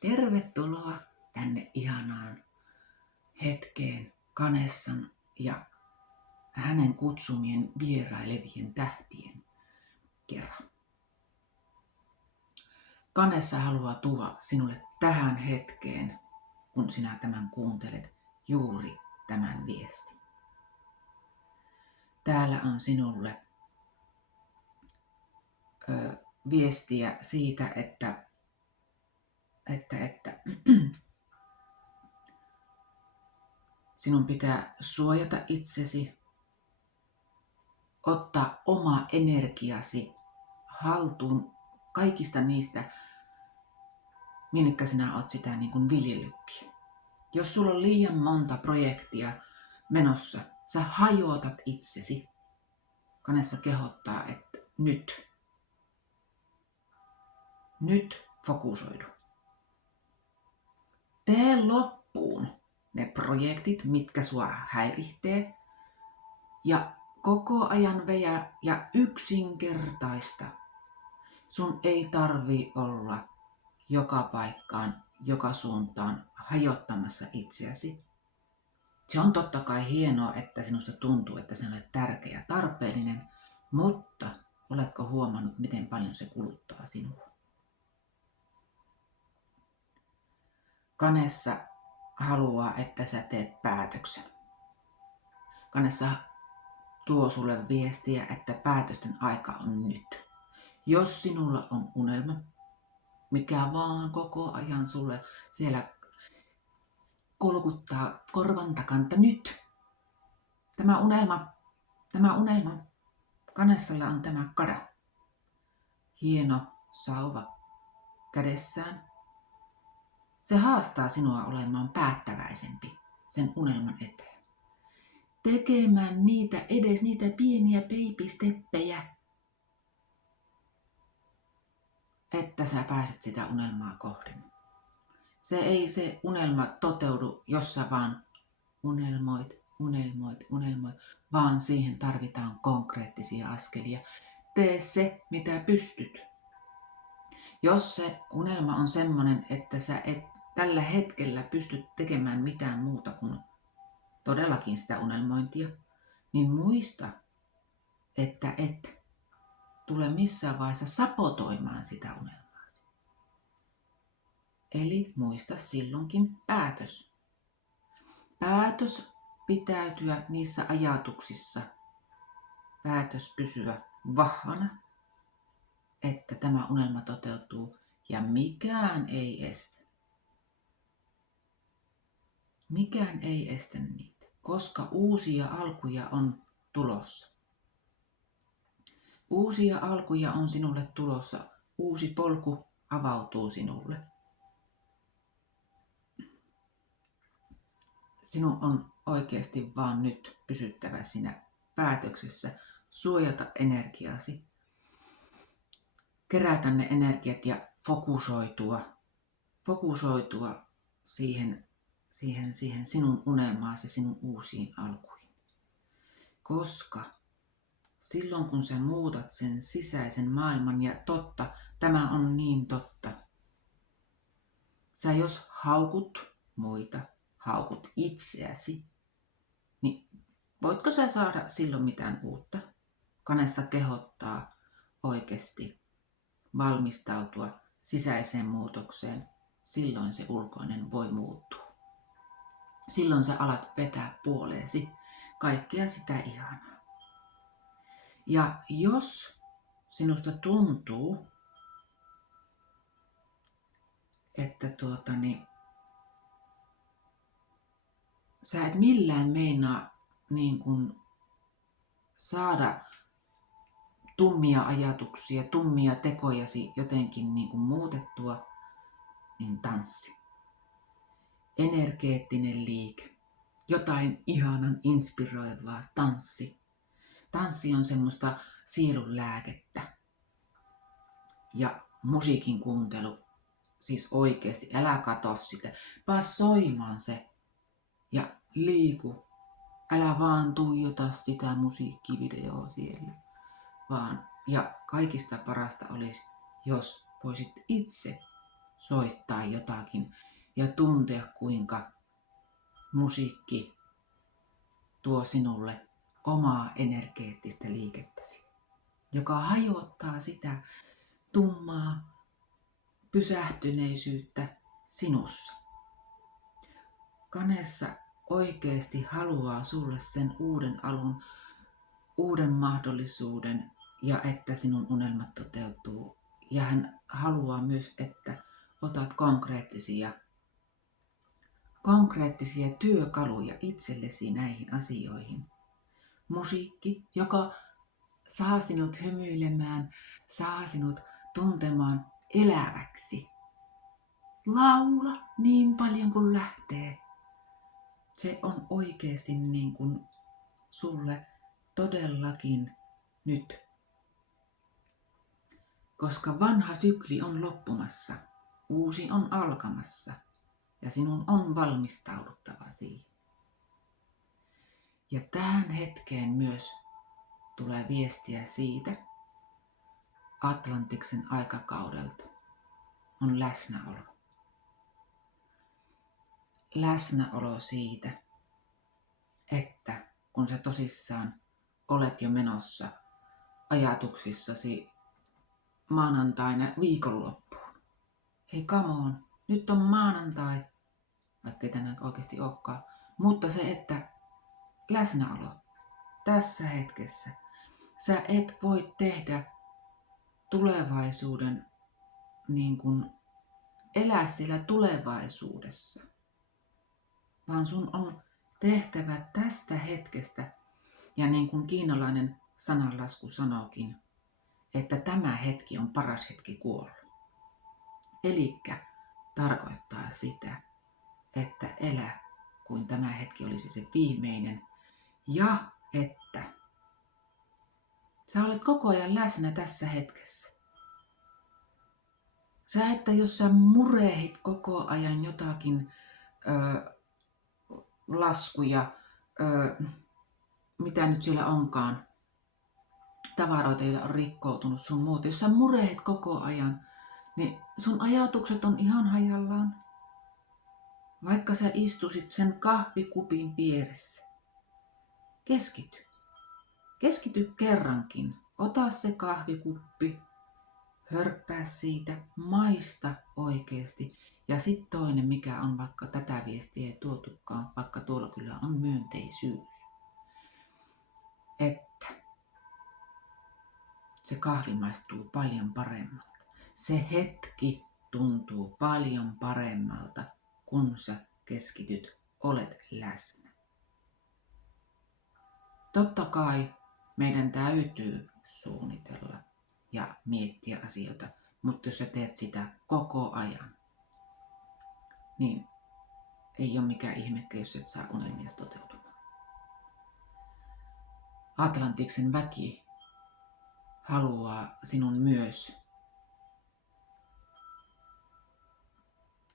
Tervetuloa tänne ihanaan hetkeen Kanessan ja hänen kutsumien vierailevien tähtien kerran. Kanessa haluaa tuoda sinulle tähän hetkeen, kun sinä tämän kuuntelet, juuri tämän viestin. Täällä on sinulle viestiä siitä, että sinun pitää suojata itsesi, ottaa oma energiasi haltuun kaikista niistä, minnekä sinä oot sitä niin kuin viljellytkin. Jos sulla on liian monta projektia menossa, sä hajoatat itsesi. Kanessa kehottaa, että nyt fokusoidu. Tee loppuun ne projektit, mitkä sua häiritsee, ja koko ajan veä ja yksinkertaista. Sun ei tarvii olla joka paikkaan, joka suuntaan hajottamassa itseäsi. Se on totta kai hienoa, että sinusta tuntuu, että sinä olet tärkeä ja tarpeellinen, mutta oletko huomannut, miten paljon se kuluttaa sinua? Kanessa haluaa, että sä teet päätöksen. Kanessa tuo sulle viestiä, että päätösten aika on nyt. Jos sinulla on unelma, mikä vaan koko ajan sulle siellä kolkuttaa korvan takanta nyt. Tämä unelma, Kanessalla on tämä kada. Hieno sauva kädessään. Se haastaa sinua olemaan päättäväisempi sen unelman eteen. Tekemään edes niitä pieniä baby-steppejä, että sä pääset sitä unelmaa kohden. Se unelma toteudu, jos sä vaan unelmoit, vaan siihen tarvitaan konkreettisia askelia. Tee se, mitä pystyt. Jos se unelma on semmoinen, että sä et tällä hetkellä pysty tekemään mitään muuta kuin todellakin sitä unelmointia, niin muista, että et tule missään vaiheessa sabotoimaan sitä unelmaasi. Eli muista silloinkin päätös. Päätös pitäytyä niissä ajatuksissa. Päätös pysyä vahvana, että tämä unelma toteutuu ja mikään ei estä. Mikään ei estä niitä, koska uusia alkuja on tulossa. Uusia alkuja on sinulle tulossa. Uusi polku avautuu sinulle. Sinun on oikeasti vaan nyt pysyttävä siinä päätöksessä, suojata energiaasi, kerätä ne energiat ja fokusoitua siihen sinun unelmaasi, sinun uusiin alkuihin. Koska silloin kun sä muutat sen sisäisen maailman, ja totta, tämä on niin totta, sä jos haukut muita, haukut itseäsi, niin voitko sä saada silloin mitään uutta? Kanessa kehottaa oikeasti valmistautua sisäiseen muutokseen, silloin se ulkoinen voi muuttua. Silloin sä alat vetää puoleesi kaikkea sitä ihanaa. Ja jos sinusta tuntuu, että sä et millään meinaa niin kuin saada tummia ajatuksia, tummia tekojasi jotenkin niin kuin muutettua, niin tanssi. Energeettinen liike. Jotain ihanan inspiroivaa, tanssi. Tanssi on semmoista sielun lääkettä. Ja musiikin kuuntelu, siis oikeasti, älä katso sitä, vaan soimaan se ja liiku. Älä vaan tuijota sitä musiikkivideoa siellä, vaan, ja kaikista parasta olisi, jos voisit itse soittaa jotakin ja tuntea, kuinka musiikki tuo sinulle omaa energeettistä liikettäsi, joka hajottaa sitä tummaa pysähtyneisyyttä sinussa. Kanessa oikeasti haluaa sulle sen uuden alun, uuden mahdollisuuden ja että sinun unelmat toteutuu. Ja hän haluaa myös, että otat konkreettisia työkaluja itsellesi näihin asioihin. Musiikki, joka saa sinut hymyilemään, saa sinut tuntemaan eläväksi. Laula niin paljon kuin lähtee. Se on oikeasti niin kuin sulle todellakin nyt. Koska vanha sykli on loppumassa, uusi on alkamassa ja sinun on valmistauduttava siihen. Ja tähän hetkeen myös tulee viestiä siitä, Atlantiksen aikakaudelta on läsnäolo. Läsnäolo siitä, että kun sä tosissaan olet jo menossa ajatuksissasi maanantaina viikonloppuun. Hei, come on, nyt on maanantai, vaikka ei tänään oikeasti olekaan, mutta se, että läsnäolo tässä hetkessä. Sä et voi tehdä tulevaisuuden niin kuin elää siellä tulevaisuudessa, vaan sun on tehtävä tästä hetkestä, ja niin kuin kiinalainen sananlasku sanookin, että tämä hetki on paras hetki kuolla. Elikkä tarkoittaa sitä, että elä kuin tämä hetki olisi se viimeinen, ja että sä olet koko ajan läsnä tässä hetkessä. Sä, että jos sä murehit koko ajan jotakin laskuja, mitä nyt siellä onkaan, tavaroita, joita on rikkoutunut sun muuta. Jos sä murehit koko ajan, niin sun ajatukset on ihan hajallaan. Vaikka sä istusit sen kahvikupin vieressä. Keskity. Keskity kerrankin. Ota se kahvikuppi, hörppää siitä, maista oikeasti. Ja sitten toinen, mikä on, vaikka tätä viestiä ei tuotukaan, vaikka tuolla kyllä on myönteisyys. Että se kahvi maistuu paljon paremmalta. Se hetki tuntuu paljon paremmalta, kun sä keskityt, olet läsnä. Totta kai meidän täytyy suunnitella ja miettiä asioita, mutta jos sä teet sitä koko ajan, niin ei ole mikään ihmekkä, jos et saa unelmia toteutumaan. Atlantiksen väki haluaa sinun myös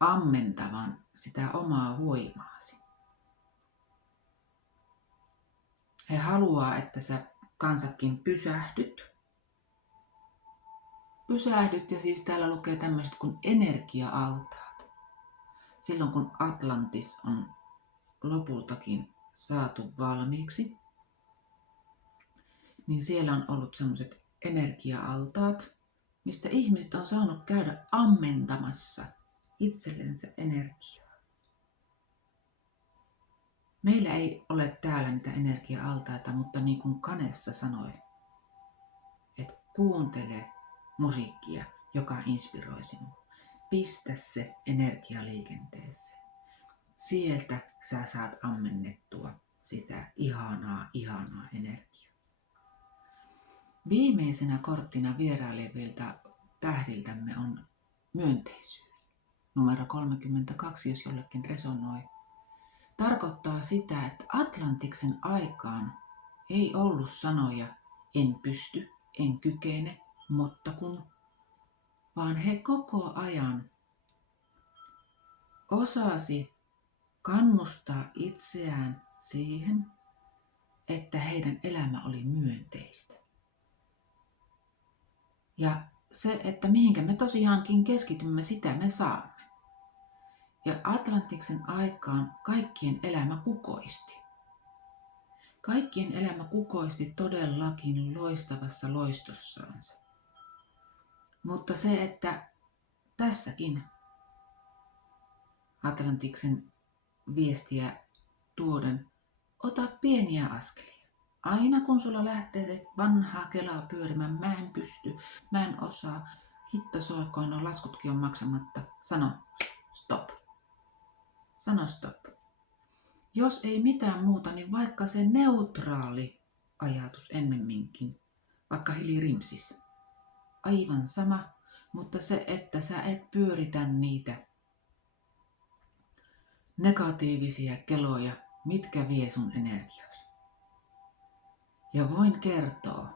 ammentavan sitä omaa voimaasi. He haluaa, että sä kansakin pysähdyt. Pysähdyt, ja siis täällä lukee tämmöiset kuin energia-altaat. Silloin kun Atlantis on lopultakin saatu valmiiksi, niin siellä on ollut semmoiset energia-altaat, mistä ihmiset on saanut käydä ammentamassa itsellensä energiaa. Meillä ei ole täällä niitä energia-altaita, mutta niin kuin Kanessa sanoi, että kuuntele musiikkia, joka inspiroi sinua. Pistä se energialiikenteeseen. Sieltä sä saat ammennettua sitä ihanaa energiaa. Viimeisenä korttina vierailevilta tähdiltämme on myönteisyys. Numero 32, jos jollekin resonoi. Tarkoittaa sitä, että Atlantiksen aikaan ei ollut sanoja en pysty, en kykene, mutta kun, vaan he koko ajan osasi kannustaa itseään siihen, että heidän elämä oli myönteistä. Ja se, että mihinkä me tosiaankin keskitymme, sitä me saamme. Ja Atlantiksen aikaan kaikkien elämä kukoisti. Kaikkien elämä kukoisti todellakin loistavassa loistossaansa. Mutta se, että tässäkin Atlantiksen viestiä tuoden, ota pieniä askelia. Aina kun sulla lähtee se vanha kelaa pyörimään, mä en pysty, mä en osaa, hitto soikoin, no laskutkin on maksamatta, sano stop. Sano stop. Jos ei mitään muuta, niin vaikka se neutraali ajatus ennemminkin, vaikka hilirimsis, aivan sama, mutta se, että sä et pyöritä niitä negatiivisia keloja, mitkä vie sun energiasi. Ja voin kertoa,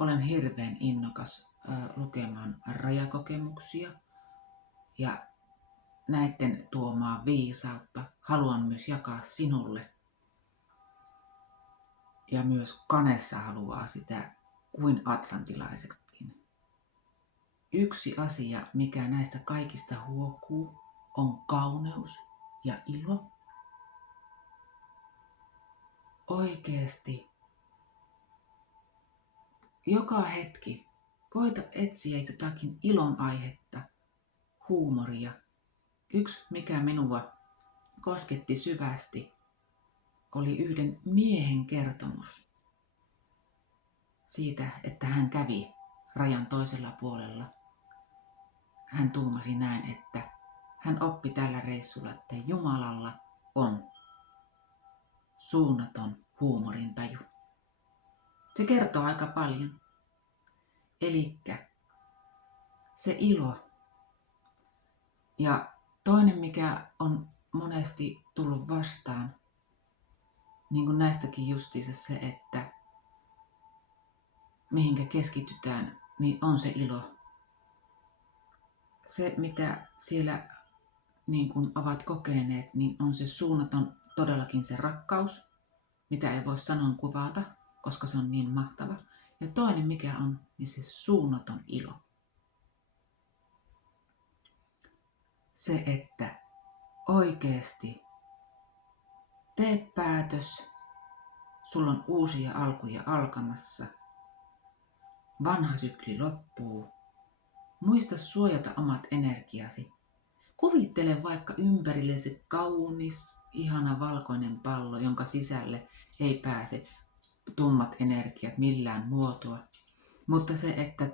olen hirveän innokas lukemaan rajakokemuksia ja näiden tuomaa viisautta haluan myös jakaa sinulle. Ja myös Kanessa haluaa sitä kuin atlantilaisetkin. Yksi asia, mikä näistä kaikista huokuu, on kauneus ja ilo. Oikeesti joka hetki koita etsiä jotakin ilon aihetta, huumoria. Yksi, mikä minua kosketti syvästi, oli yhden miehen kertomus siitä, että hän kävi rajan toisella puolella. Hän tuumasi näin, että hän oppi tällä reissulla, että Jumalalla on suunnaton huumorintaju. Se kertoo aika paljon. Elikkä se ilo. Ja toinen, mikä on monesti tullut vastaan, niin kuin näistäkin justiinsa se, että mihinkä keskitytään, niin on se ilo. Se, mitä siellä niin kuin ovat kokeneet, niin on se suunnaton todellakin se rakkaus, mitä ei voi sanon kuvata, koska se on niin mahtava. Ja toinen, mikä on, niin se suunnaton ilo. Se, että oikeasti tee päätös, sulla on uusia alkuja alkamassa, vanha sykli loppuu, muista suojata omat energiasi. Kuvittele vaikka ympärille se kaunis, ihana valkoinen pallo, jonka sisälle ei pääse tummat energiat millään muotoa. Mutta se, että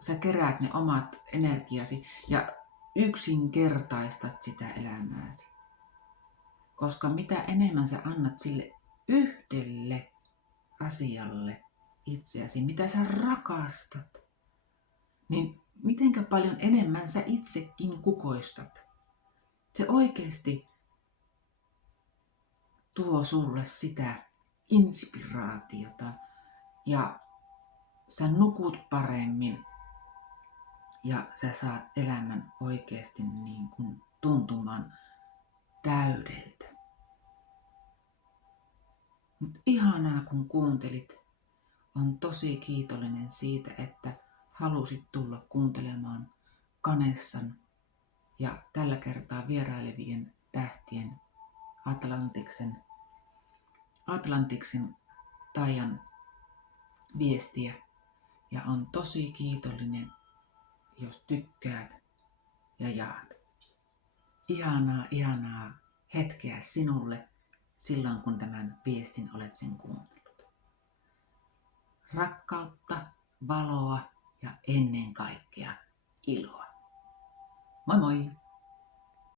sä keräät ne omat energiasi ja yksinkertaistat sitä elämääsi. Koska mitä enemmän sä annat sille yhdelle asialle itseäsi, mitä sä rakastat, niin mitenkä paljon enemmän sä itsekin kukoistat. Se oikeasti tuo sulle sitä inspiraatiota ja sä nukut paremmin ja sä saat elämän oikeasti niin kuin tuntumaan täydeltä. Mut ihanaa kun kuuntelit. On tosi kiitollinen siitä, että halusit tulla kuuntelemaan Kanessan ja tällä kertaa vierailevien tähtien Atlantiksen taian viestiä. Ja on tosi kiitollinen, jos tykkäät ja jaat. Ihanaa hetkeä sinulle silloin, kun tämän viestin olet sen kuunnellut. Rakkautta, valoa ja ennen kaikkea iloa. Moi moi!